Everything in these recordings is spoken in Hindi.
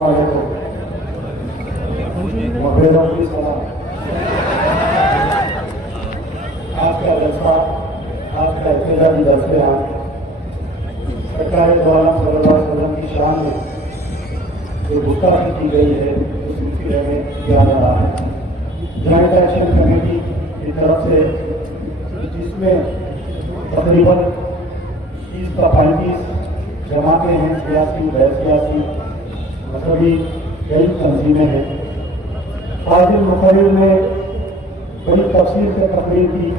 मभेदों की सलाह। आपका जलसा, आपका इब्तिदाई दस्तयान सरकार द्वारा सल्लल्लाहु अलैहि वसल्लम की शान में जो गुस्ताखी की गई है उस सिलसिले में किया जा रहा है। जॉइंट एक्शन कमेटी की तरफ से जिसमें तकरीबन 30 का 35 जमातें हैं, सियासी गैर सियासी मजहबी कई तंजीमें हैं। फाजिल मुखर्रिर ने बड़ी तफसील से तकरीर की।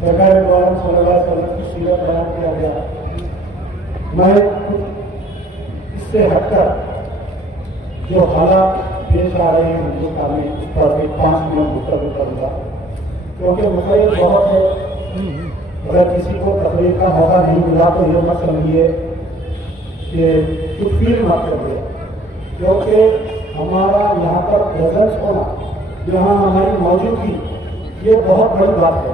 सरकार द्वारा सल्लल्लाहु अलैहि वसल्लम की सीरत बयान किया गया। मैं इससे हटकर जो हालात पेश आ रहे हैं हिंदुस्तान में उस पर एक 5 मिनट गुफ्तगू करूंगा, क्योंकि मुखर्रिर बहुत है। अगर किसी को तकरीर का मौका नहीं मिला तो ये मत समझिए कि कुछ फील मत करिए, क्योंकि हमारा यहाँ पर प्रेजेंस होना, यहाँ हमारी मौजूदगी, ये बहुत बड़ी बात है।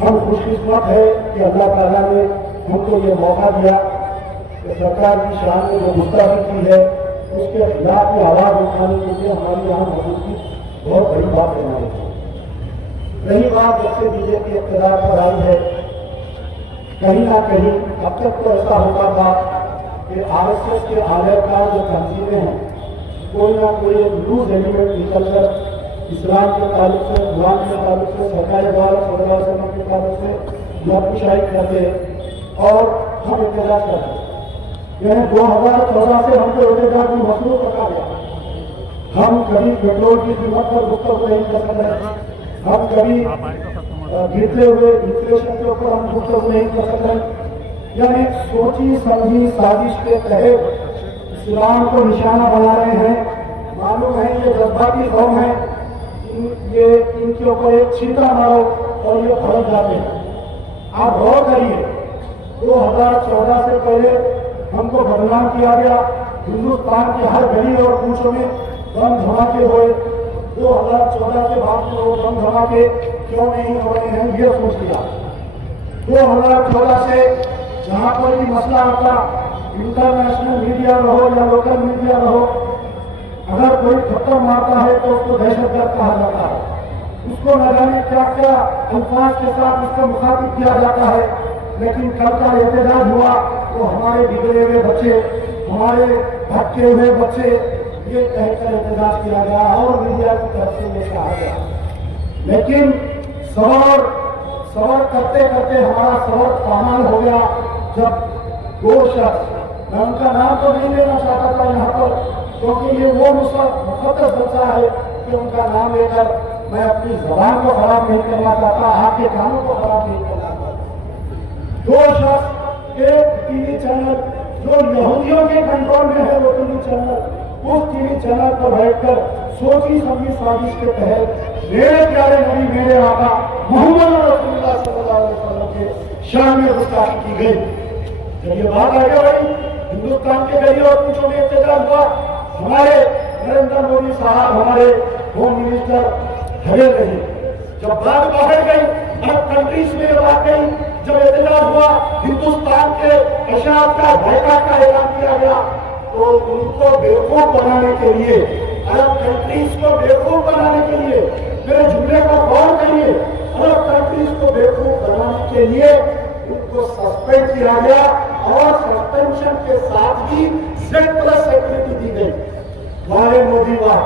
हम खुशकिस्मत है कि अल्लाह ताला ने हमको ये मौका दिया कि सरकार की शान में जो गुस्ताखी की है उसके खिलाफ की आवाज़ उठाने के लिए हमारी यहाँ मौजूदगी बहुत बड़ी बात है हमारे लिए। रही बात जब से बीजेपी इक़्तिदार पर आई है, कहीं ना कहीं अब तक तो ऐसा होता था कि आरएसएस के आलयकार जो तंजीमें हैं, कोई ना कोई लूज एलिमेंट निकलकर इस्लाम के ताल्लुक से, कुरान के ताल्लुक से, सरकार द्वारा सल्लल्लाहु अलैहि वसल्लम के ताल्लुक से नफशाई करते हैं और हम एहतजाज करते हैं। यानी 2014 से हमको एहतजाज में मसरूफ रखा गया। हम कभी पेट्रोल की कीमत पर गुफ्तगू नहीं कर सकते, हम कभी गिरते हुए इन्फ्लेशन के ऊपर हम गुफ्तगू नहीं कर सकते। यानी सोची समझी साजिश के तहत इस्लाम को निशाना बना रहे हैं। मालूम है ये जज्बाती कौम है, ये इनके ऊपर एक छींटा मारो और ये भड़क जाते हैं। आप गौर करिए, 2014 से पहले हमको बदनाम किया गया। हिंदुस्तान के हर गली और कूचों में बम धमाके हुए। 2014 के बाद में वो बम धमाके क्यों नहीं हो रहे हैं ये सोच लिया। 2014 से जहाँ कोई भी मसला आता, इंटरनेशनल मीडिया में हो या लोकल मीडिया में हो, अगर कोई थप्पड़ मारता है तो उसको दहशतगर्द कहा जाता है। उसको न जाने क्या क्या अल्फाज के साथ उसको मुखातिब किया जाता है। लेकिन कल का एहतजाज हुआ तो हमारे बिगड़े हुए बच्चे, हमारे भटके हुए बच्चे, ये कहकर एहतजाज किया गया और मीडिया की तरफ से ये कहा गया। लेकिन सवार करते करते हमारा सबर पामाल हो गया। जब 2 शख्स, मैं उनका नाम तो नहीं लेना चाहता था यहाँ पर, क्योंकि ये वो मुकद्दस बच्चा है कि उनका नाम लेकर मैं अपनी ज़बान को खराब नहीं करना चाहता, आपके कानों को खराब नहीं करना चाहता। 2 शख्स, एक टीवी चैनल जो यहूदियों के कंट्रोल में है, वो टीवी चैनल, उस टीवी चैनल पर बैठकर सोची समझी साजिश के तहत मेरे प्यारे नबी, मेरे आका मोहम्मद रसूलुल्लाह सल्लल्लाहु अलैहि वसल्लम के शान में गुस्ताखी की गई। जब ये बात आगे बढ़ी, हिंदुस्तान के गली और कुछों में एहतजाज हुआ। हमारे नरेंद्र मोदी साहब, हमारे होम मिनिस्टर खड़े रहे। जब बात बाहर गई, अरब कंट्रीज में ये बात गई, जब एहतजाज हुआ, हिंदुस्तान के अशाब का बायकाट का ऐलान किया गया, तो उनको बेवकूफ बनाने के लिए, अरब कंट्रीज को बेवकूफ बनाने के लिए, मेरे जुमले को गौर करिए, अरब कंट्रीज को बेवकूफ बनाने के लिए उनको सस्पेंड किया गया और सस्पेंशन के साथ ही Z+ सिक्योरिटी दी गई। वारे मोदी वाह,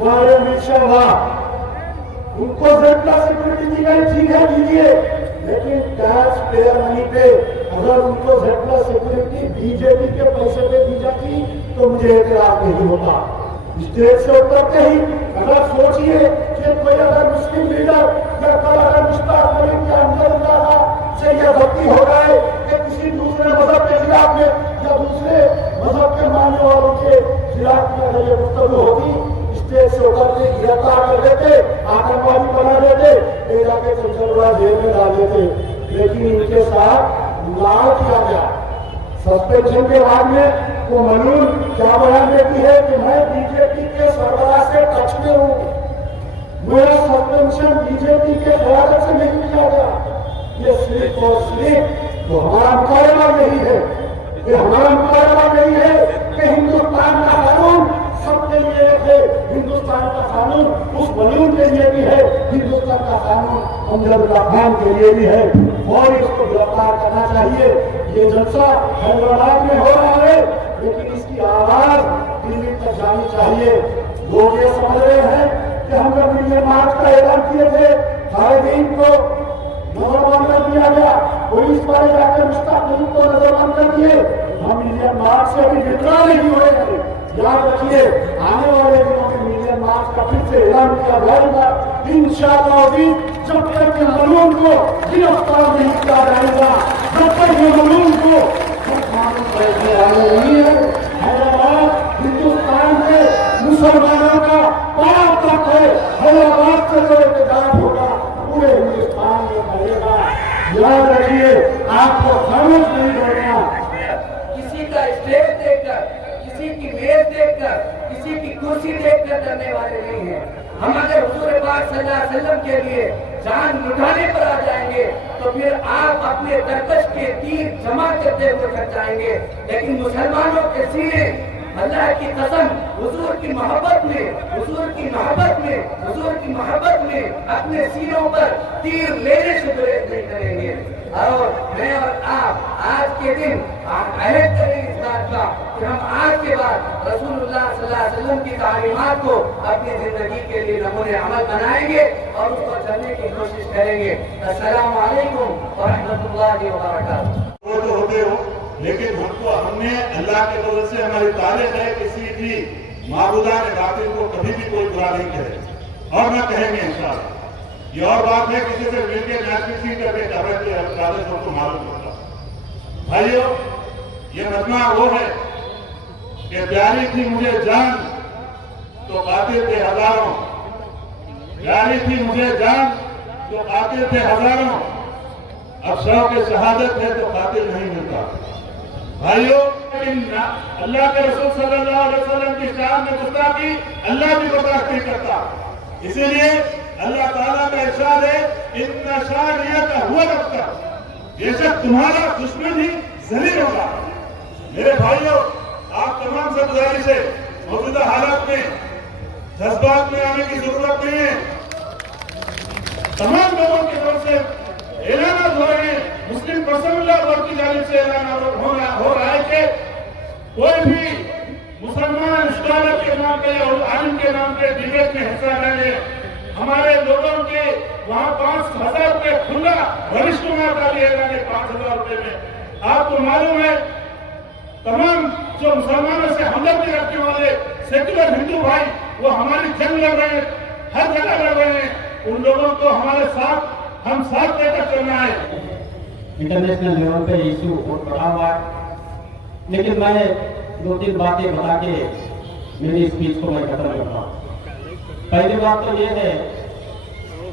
वारे अमित शाह वाह, उनको Z+ सिक्योरिटी दी गई। ठीक है, दीजिए, लेकिन टैक्स पेयर मनी पे अगर उनको Z+ सिक्योरिटी बीजेपी के पैसे पे दी जाती तो मुझे एतराज नहीं होता। स्टेज से उतरते ही अगर सोचिए कि कोई अगर मुस्लिम लीडर या कोई अगर मुश्ताक अली के अंदर से यह भक्ति हो गए कि किसी दूसरे मजहब के खिलाफ में या दूसरे मजहब के मानने वालों के खिलाफ में अगर ये गुफ्तगू होती, स्टेज से उतरते गिरफ्तार कर देते, आतंकवादी बना देते, ले जाके चंचलवाड़ा जेल में डाल देते। लेकिन इनके साथ लाल किया गया। सस्पेंशन के बाद में वो मलून क्या बयान देती है कि मैं बीजेपी के सरबराह से टच में हूं, मेरा सस्पेंशन बीजेपी के क़यादत से नहीं किया गया। ये सिर्फ और सिर्फ तो हमारा मुकाबला नहीं है, ये हमारा मुकाबला नहीं है कि हिंदुस्तान का के लिए भी है, हिंदुस्तान का कानून हमदर्द का काम के लिए भी है, और इसको गिरफ्तार करना चाहिए। ये जलसा हैदराबाद में हो रहा है, लेकिन इसकी आवाज दिल्ली तक जानी चाहिए। लोग ये समझ रहे हैं कि हम जब मिलियन मार्च का ऐलान किए थे, सारे दिन को नजरबंद कर दिया गया, पुलिस वाले जाकर मुस्ताकिम को नजरबंद कर दिए। हम मिलियन मार्च से अभी विड्रॉ नहीं हुए हैं। याद रखिए, आने वाले दिनों में मिलियन मार्च का फिर से ऐलान किया जाएगा इंशाअल्लाह। जब तक के मजलूम को गिरफ्तार नहीं किया जाएगा, जब तक ये मजलूम को बैठने वाले नहीं है। हैदराबाद हिंदुस्तान के मुसलमानों का पाप तक है। हैदराबाद से जो इंतजार होगा पूरे हिंदुस्तान में बढ़ेगा। याद रखिए, आपको खामोश नहीं रहना। किसी का स्टेज देखकर, किसी की मेज देखकर, किसी की कुर्सी देखकर डरने वाले नहीं हैं। हम अगर हुजूर पाक सल्लल्लाहु अलैहि वसल्लम के लिए जान लुटाने पर आ जाएंगे तो फिर आप अपने तरकश के तीर जमा करते हुए थक जाएंगे। लेकिन मुसलमानों के सीने अल्लाह की कसम हुजूर की मोहब्बत में, हुजूर की मोहब्बत में, हुजूर की मोहब्बत में अपने सीनों पर तीर लेने से गुरेज नहीं करेंगे। और मैं और आप आज के दिन अहद करें इस बात का कि हम आज के बाद रसूलुल्लाह सल्लल्लाहु अलैहि वसल्लम की तालीमात को अपनी जिंदगी के लिए नमूने अमल बनाएंगे और उसको चलने की कोशिश करेंगे। अस्सलामु अलैकुम व रहमतुल्लाहि व बरकातहू। वो तो होते हो, लेकिन हमने अल्लाह के फजल से हमारी तारीफ है, किसी भी माबूदा ने बातिल को कभी भी कोई बुरा नहीं कहे और न कहेंगे इंशाअल्लाह। ये और बात है, किसी से मिलकर मैच करके कवर के अंदाजे सबको मालूम होता। भाइयों, ये मजमा वो है कि प्यारी थी मुझे जान तो कातिल थे हजारों, प्यारी थी मुझे जान तो कातिल थे हजारों, अब शौक शहादत है तो कातिल नहीं मिलता। भाइयों, अल्लाह के रसूल सल्लल्लाहु अलैहि वसल्लम की शान में गुस्ताखी अल्लाह भी बर्दाश्त नहीं करता। इसीलिए अल्लाह ताला का इरशाद है, इतना शानियत हुआ रखता, बेशक तुम्हारा दुश्मन ही जलील होगा। मेरे भाइयों, आप तमाम से गुजारिश है, मौजूदा हालात में जज्बात में आने की जरूरत नहीं है। तमाम लोगों की तरफ से ऐलान हो रहे हैं, मुस्लिम पर्सनल बोर्ड की जानिब से ऐलान हो रहा है कि कोई भी मुसलमान स्कॉलर के नाम पे और आलिम के नाम पे डिबेट में हिस्सा न ले। हमारे लोगों के वहाँ 5,000 रुपये खुला वरिष्ठ का लिया जाने 5,000 रुपये में। आपको मालूम है, तमाम जो मुसलमानों से हमदर्दी रखने वाले सेक्युलर हिंदू भाई वो हमारी जंग लड़ रहे हैं, हर जगह लड़ रहे हैं। उन लोगों को हमारे साथ हम साथ लेकर चलना है। इंटरनेशनल लेवल पे इशू बहुत बड़ा हुआ है, लेकिन मैं 2-3 बातें बता के मेरी स्पीच को मैं खत्म करता हूँ। पहली बात तो ये है,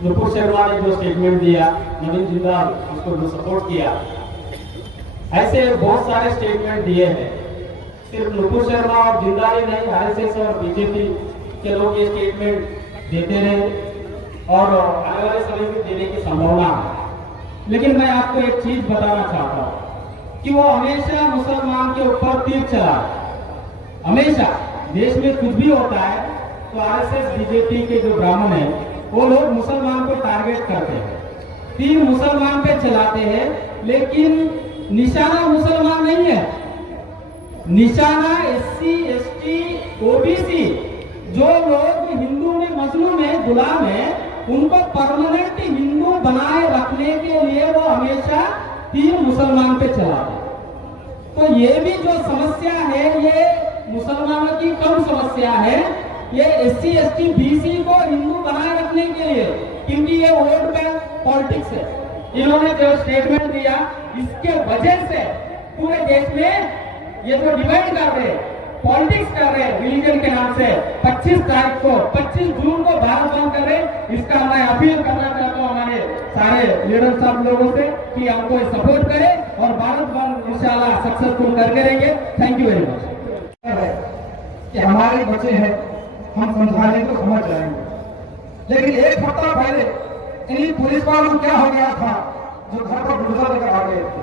नुपुर शर्मा ने जो स्टेटमेंट दिया, नवीन जिंदाल उसको जो सपोर्ट किया, ऐसे बहुत सारे स्टेटमेंट दिए हैं। सिर्फ नुपुर शर्मा और जिंदाल ही नहीं, आरएसएस और बीजेपी के लोग ये स्टेटमेंट देते रहे और आने वाले समय में देने की संभावना है। लेकिन मैं आपको एक चीज बताना चाहता हूँ कि वो हमेशा मुसलमान के ऊपर तीर चला। हमेशा देश में कुछ भी होता है तो आरएसएस बीजेपी के जो ब्राह्मण हैं वो लोग मुसलमान को टारगेट करते हैं, तीर मुसलमान पे चलाते हैं, लेकिन निशाना मुसलमान नहीं है, निशाना एससी, एसटी, ओबीसी जो लोग हिंदू में मजलूम है, गुलाम है, उनको परमानेंट हिंदू बनाए रखने के लिए वो हमेशा तीर मुसलमान पे चलाते। तो ये भी जो समस्या है ये मुसलमानों की कम समस्या है, ये एससी, एसटी, बीसी को हिंदू बनाए रखने के लिए, क्योंकि ये वोट बैंक पॉलिटिक्स है। इन्होंने जो स्टेटमेंट दिया, इसके वजह से पूरे देश में ये जो डिबेट कर रहे हैं, पॉलिटिक्स कर रहे हैं रिलीजन के नाम से, 25 जून को भारत बंद कर रहे हैं। इसका मैं अपील करना चाहता हूँ हमारे सारे लीडर साहब लोगों से कि हमको सपोर्ट करें और भारत बंद इंशाल्लाह सक्सेसफुल करके रहेंगे। Thank you very much. कि हमारे बच्चे हैं, हम समझाने को समझ जाएंगे, लेकिन एक हफ्ता पहले इन पुलिस वालों को क्या हो गया था जो घर पर बुलडोजर लेकर आ गए थे।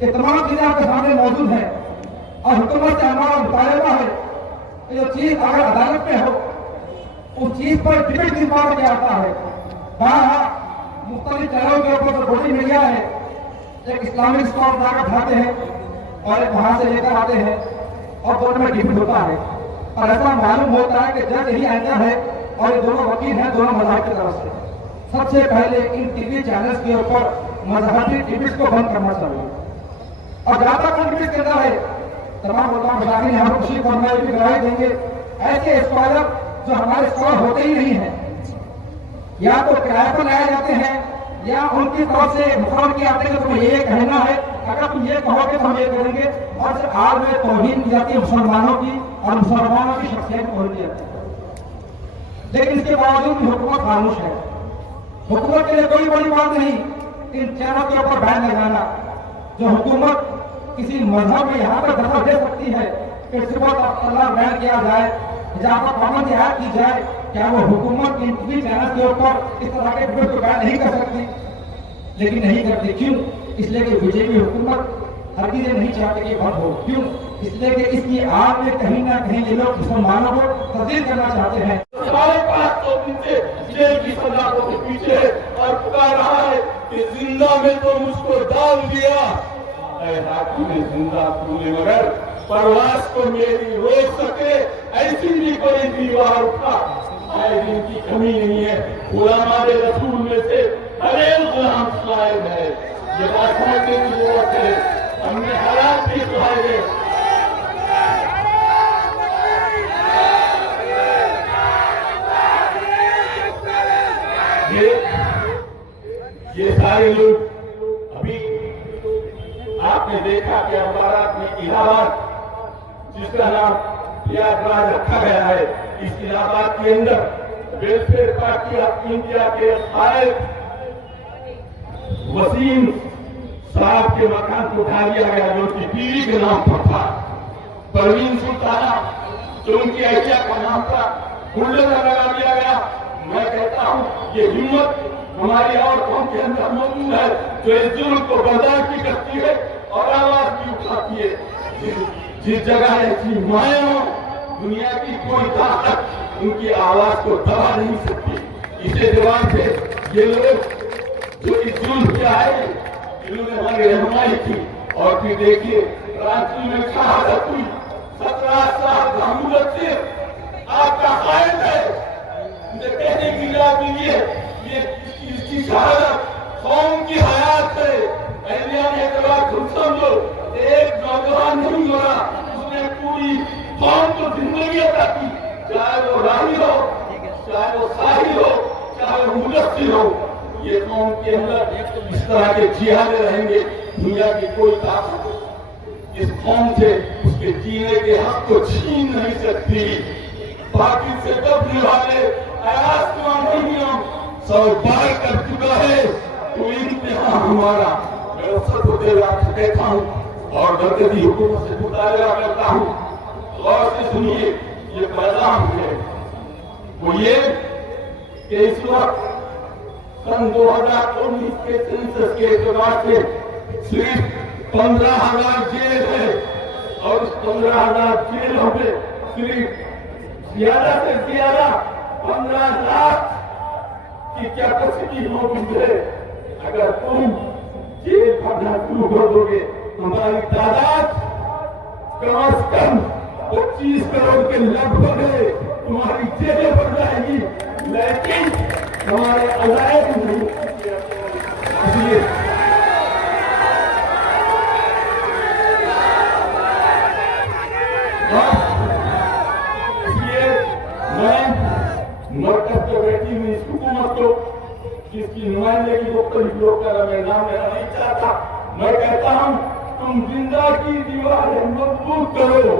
ये तमाम चीजें आपके सामने मौजूद है और हुकूमत से हमारा मुतालबा है कि जो चीज अगर अदालत में हो उस चीज पर डिबेट किस बात क्या आता है। वहाँ मुख्तलिफ चैनलों के ऊपर जो बड़ी मीडिया है एक इस्लामिक स्कॉल उठाते हैं और एक वहां से लेकर आते हैं और दोनों में डिबेट होता है और ऐसा मालूम होता है कि जज ही एंकर है और ये दोनों वकील हैं दोनों मजहब की तरफ से। सबसे पहले इन टीवी चैनल्स के ऊपर मजहबी डिबेट को बंद करना चाहिए और जहां तक डिबेट के अंदर है तमाम मुलाजिम यहाँ पर खुशी फरमाई भी गवाही देंगे। ऐसे स्कॉलर जो हमारे स्कॉलर होते ही नहीं है या तो किराए पर लाए जाते हैं या उनकी तरफ से मुखर किए आते हैं तुम्हें ये कहना है अगर तुम ये कहोगे तो हम ये करेंगे और फिर आज में तौहीन की जाती है मुसलमानों की और मुसलमानों की शख्सियत को होती जाती है। लेकिन इसके बावजूद भी हुकूमत खामोश है। हुकूमत के लिए कोई बड़ी बात नहीं इन चैनल के ऊपर बैन लगाना। जो हुकूमत किसी मजहब में यहाँ पर दखल दे सकती है कि सिर्फ अल्लाह बैन किया जाए जहाँ पर पाबंदी आयद की जाए, क्या वो हुकूमत इन टीवी चैनल के ऊपर इस तरह के वीडियो को बैन नहीं कर सकती? लेकिन नहीं करती। क्यों? इसलिए कि बीजेपी हुकूमत हर चीजें नहीं चाहती कि बंद हो। क्यों? इसलिए कि इसकी आग में कहीं ना कहीं ये लोग मुसलमानों को तब्दील करना चाहते हैं। 550 दिन से जेल की सजा को पीछे और पुकार रहा है कि जिंदा में तो मुझको डाल दिया, हाथी जिंदा तूने मगर प्रवास को मेरी रोक सके ऐसी भी कोई दीवार उठा। दिन की कमी नहीं है। गुलामारे रसूल में से हर एक गुलाम साहिब है। ये बात समझने की जरूरत है। हमने हालात भी सुधारे हैं। ये सारे लोग अभी आपने देखा कि हमारा इलाहाबाद जिसका नाम प्रयागराज रखा गया है, इस इलाहाबाद के अंदर वेलफेयर पार्टी ऑफ इंडिया के कायद वसीम साहब के मकान को उठा लिया गया जो कि बीवी के नाम पर था। परवीन सुल्ताना जो उनकी अहिया का नाम था बुलडोजर लगा दिया गया। मैं कहता हूं ये हिम्मत हमारी और कौम के अंदर मौजूद है जो इस जुल्म को बर्दाश्त भी करती है और आवाज भी उठाती है। जिस जगह ऐसी माया हो दुनिया की कोई ताकत उनकी आवाज को दबा नहीं सकती। इसे जवाब से ये लोग जो इस जुल्म किया है इन्होंने हमारी रहनुमाई की और फिर देखिए रांची में शहादत हुई। 17 साल का मुदस्सिर आपका कायद है। मुझे कहने की इजाजत दीजिए ये इसकी शहादत कौम की हयात है। एहलिया ने कहा तुम समझो एक नौजवान नहीं मरा, उसने पूरी कौम को जिंदगी अता की। चाहे वो राही हो, चाहे वो साहिल हो, चाहे वो मुदस्सिर हो, ये कौम के अंदर इस तरह के जिहादे रहेंगे। दुनिया की कोई ताकत इस कौम से उसके जीने के हक को छीन नहीं सकती। बाकी से कब निभाने आसमान नहीं हम 100 बार कर चुका है तो इम्तिहान हमारा। मैं अवसर को दे कहता हूँ और मरकजी हुकूमत से मुतालबा करता हूँ गौर से सुनिए ये पैगाम है वो ये कि इस वक्त सन 2019 के सेंसस के एतबार से सिर्फ 15,000 जेल है और उस 15,000 जेलों में सिर्फ ज्यादा से ज्यादा 15 लाख की कैपेसिटी मौजूद है। अगर तुम जेल भरना शुरू कर दोगे हमारी तादाद कम से कम 25 करोड़ के लगभग है। तुम्हारी जेलें बढ़ जाएगी लेकिन हमारे अदायक नहीं। इसलिए मरकज जो बैठी हुई इस हुकूमत को जिसकी नुमाइंदगी की मुख्तलिफ लोग कर मैं नाम लेना नहीं चाहता, मैं कहता हूं तुम जिंदा की दीवारें मजबूत करो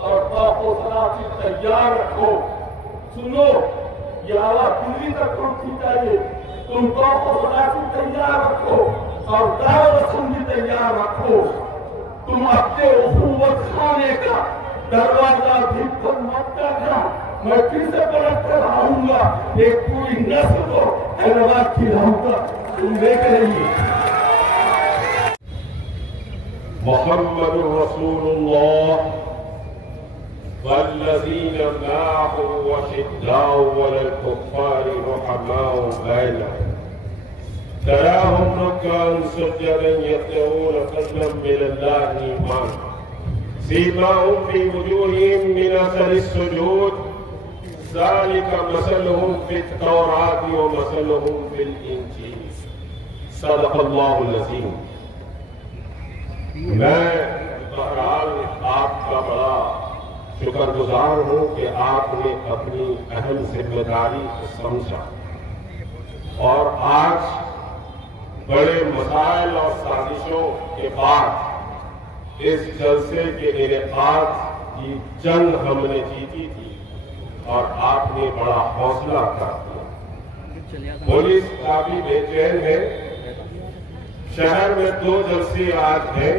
और ताक़ो सलासी तैयार रखो। सुनो ये आवाज दिल्ली तक पहुंचनी चाहिए। तुम ताक़ो सलासी तैयार रखो और दारुल भी तैयार रखो। तुम अपने उखुवत खाने का दरवाजा भी मत करना। मैं फिर से पलट कर आऊंगा एक पूरी नस्ल को हैदराबाद खिलाऊंगा। तुम देख रही मोहम्मद रसूलुल्लाह वल्लज़ीन माअहु अशिद्दाउ अलल कुफ़्फ़ारि रुहमाउ बैनहुम तराहुम रुक्कान सुज्जदन यब्तगून फज़लन मिनल्लाहि ईमान सीमाहुम फी वजूहिहिम मिन असरिस सुजूद ज़ालिका मसलुहुम फित तौरात व मसलुहुम फिल इंजील सदक़ल्लाहुल अज़ीम। मैं बहरहाल आपका बड़ा शुक्रगुजार हूं कि आपने अपनी अहम जिम्मेदारी को समझा और आज बड़े मसाइल और साजिशों के बाद इस जलसे के इनेकाद की जंग हमने जीती थी और आपने बड़ा हौसला कर दिया। पुलिस काफी बेचैन है। शहर में 2 जलसे आज हैं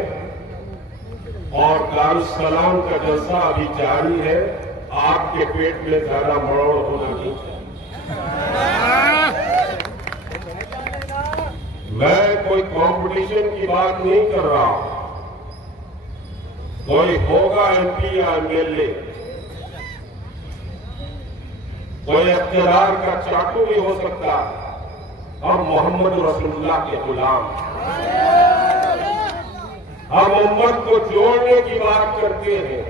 और दारुस्सलाम का जलसा अभी जारी है। आपके पेट में ज्यादा मरोड़ होना नहीं चाहिए। मैं कोई कंपटीशन की बात नहीं कर रहा हूं। कोई होगा MP या MLA, कोई इख्तियार का चाकू भी हो सकता है। हम मोहम्मद रसूलुल्लाह के गुलाम, हम उम्मत को जोड़ने की बात करते हैं,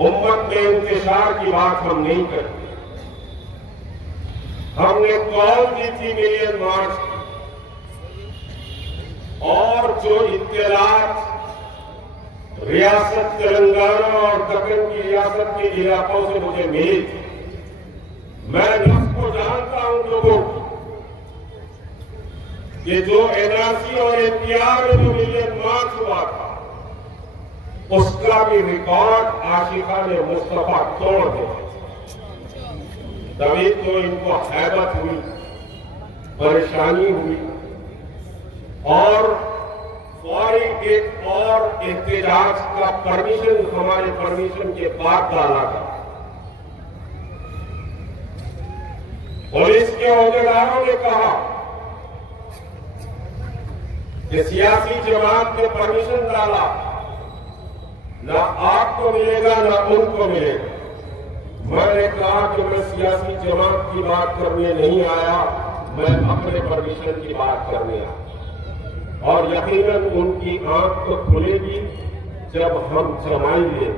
उम्मत में इंतशार की बात हम नहीं करते। हमने कॉल दी थी मिलियन मार्च और जो इत्तलात रियासत तेलंगाना और दक्कन की रियासत के इलाकों से मुझे मिली थी, मैं नफ्स को जानता हूं लोगों की कि जो NRC और NPR में जो मिलियन मार्च हुआ था उसका भी रिकॉर्ड आशिकान मुस्तफा तोड़ दिया। तभी तो इनको हैबत हुई, परेशानी हुई और फौरी एक और एहतजाज का परमिशन हमारे परमिशन के बाद डाला गया। पुलिस के अहदेदारों ने कहा कि सियासी जमात ने परमिशन डाला, ना आपको मिलेगा ना उनको मिलेगा। मैंने कहा कि मैं सियासी जमात की बात करने नहीं आया, मैं अपने परमिशन की बात करने आया और यकीनन उनकी आंख तो खुलेगी जब हम जमाई लेंगे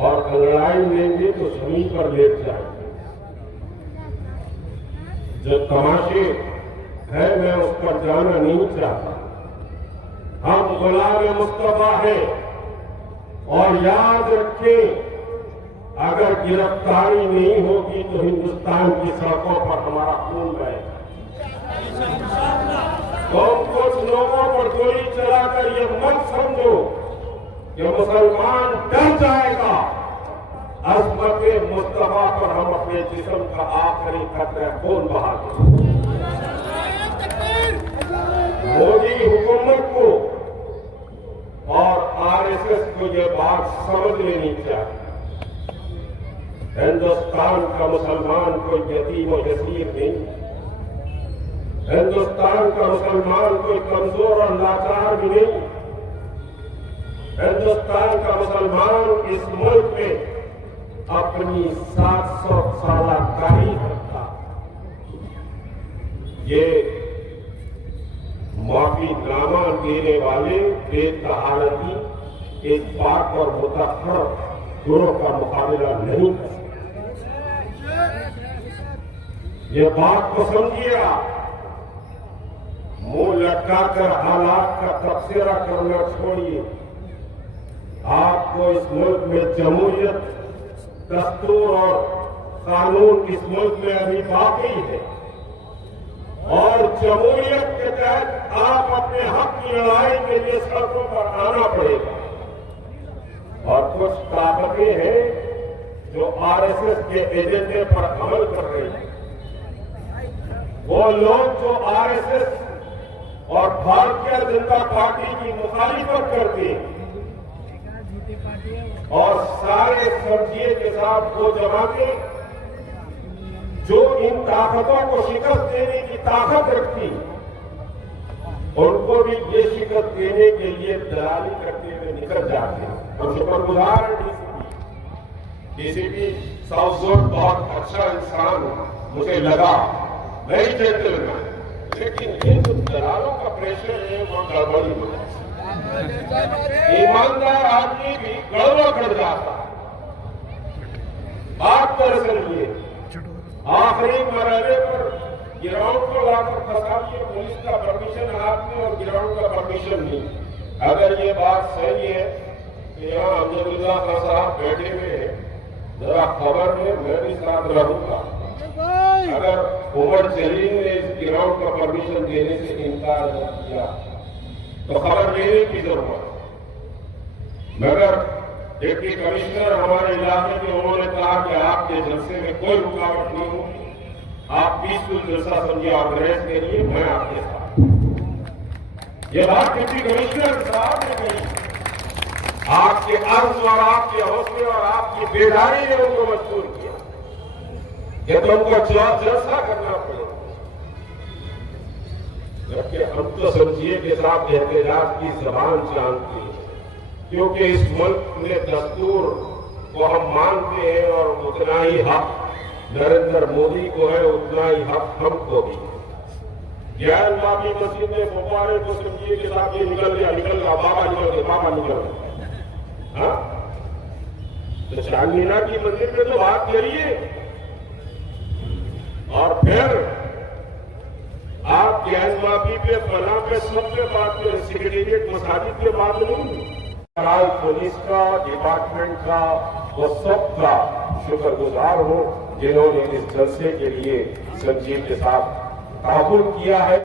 और अंगड़ाई लेंगे तो जमीन पर लेट जाएंगे। जो तमाशे है मैं उस पर जाना नहीं चाहता। हम गुलाम मुस्तफा हैं और याद रखें, अगर गिरफ्तारी नहीं होगी तो हिंदुस्तान की सड़कों पर हमारा खून बहेगा। तो कुछ लोगों पर गोली चलाकर ये मत समझो कि मुसलमान डर जाएगा। अज़मत मुस्तफा पर हम अपने जिस्म का आखिरी कतरा खून बहा देंगे। मोदी हुकूमत को और RSS को यह बात समझ लेनी चाहिए। हिंदुस्तान का मुसलमान कोई यतीम और यसीर नहीं। हिंदुस्तान का मुसलमान कोई कमजोर और लाचार भी नहीं। हिंदुस्तान का मुसलमान इस मुल्क में अपनी 700 साला तारीख रखता। ये माफीनामा देने वाले बेतहारती एक पाक और मुतहर गुरों का मुकाबला नहीं कर सकते। ये बात को समझिएगा। मुंह लटकाकर हालात का तबसरा करना छोड़िए। आपको इस मुल्क में जमहूरियत, दस्तूर और कानून इस मुल्क में अभी बाकी है और जमहूरियत के तहत आप अपने हक की लड़ाई के लिए सड़कों पर आना पड़ेगा। और कुछ ताकतें हैं जो RSS के एजेंडे पर अमल कर रही हैं। वो लोग जो RSS और भारतीय जनता पार्टी की मुखालिफत करते हैं और सारे समझिए के साथ वो जमातें जो इन ताकतों को शिकस्त देने की ताकत रखती, उनको भी ये शिकस्त देने के लिए दलाली करते हुए निकल जाते हैं। और शुक्रगुजार डीसीपी साउथ जोन बहुत अच्छा इंसान मुझे लगा, वेरी जेंटलमैन, लेकिन ये जो दलालों का प्रेशर है वो गड़बड़ी में है। ईमानदार आदमी भी गड़बड़ कर जाता है। बात दरअसल ये आखिरी मरहले पर गिराउंड को लाकर फंसा दिया, पुलिस का परमिशन हाथ में और गिराउंड का परमिशन नहीं। अगर ये बात सही है तो यहाँ अब्दुल्ला खान साहब बैठे हुए हैं, जरा खबर में मैं भी साथ रहूंगा। अगर उमर जलील ने इस गिराउंड का परमिशन देने से इनकार नहीं किया तो खबर लेने की जरूरत। मगर डिप्टी कमिश्नर हमारे इलाके के, उन्होंने कहा कि आपके जलसे में कोई रुकावट नहीं होगी, आप पीसफुल जलसा समझिए, ऑर्गेनाइज करिए, मैं आपके साथ। ये बात डिप्टी कमिश्नर साहब ने कही। आपके अर्ज और आपके हौसले और आपकी बेदारी ने उनको मजबूर किया कि तुमको जलसा करना पड़ेगा। जबकि हम तो समझिए कि साहब एहतजाज की जबान जानती है, क्योंकि इस मुल्क में दस्तूर को हम मानते हैं और उतना ही हक नरेंद्र मोदी को है, उतना ही हक हमको भी। ज्ञान माफी मस्जिद में फुब्बारे को समझिए कि साहब ये निकल गया बाबा निकल गया, बाबा निकल गया। हाँ, तो चांदीना की मंदिर में तो बात करिए, और फिर आप ज्ञान माफी पे, फला पे, सब पे बात करें, सेक्रेटेरिएट मसाजिद पे बात नहीं। पुलिस का, डिपार्टमेंट का, वो सबका शुक्रगुजार हो जिन्होंने इस जलसे के लिए संजीव के साथ ताबुल किया है।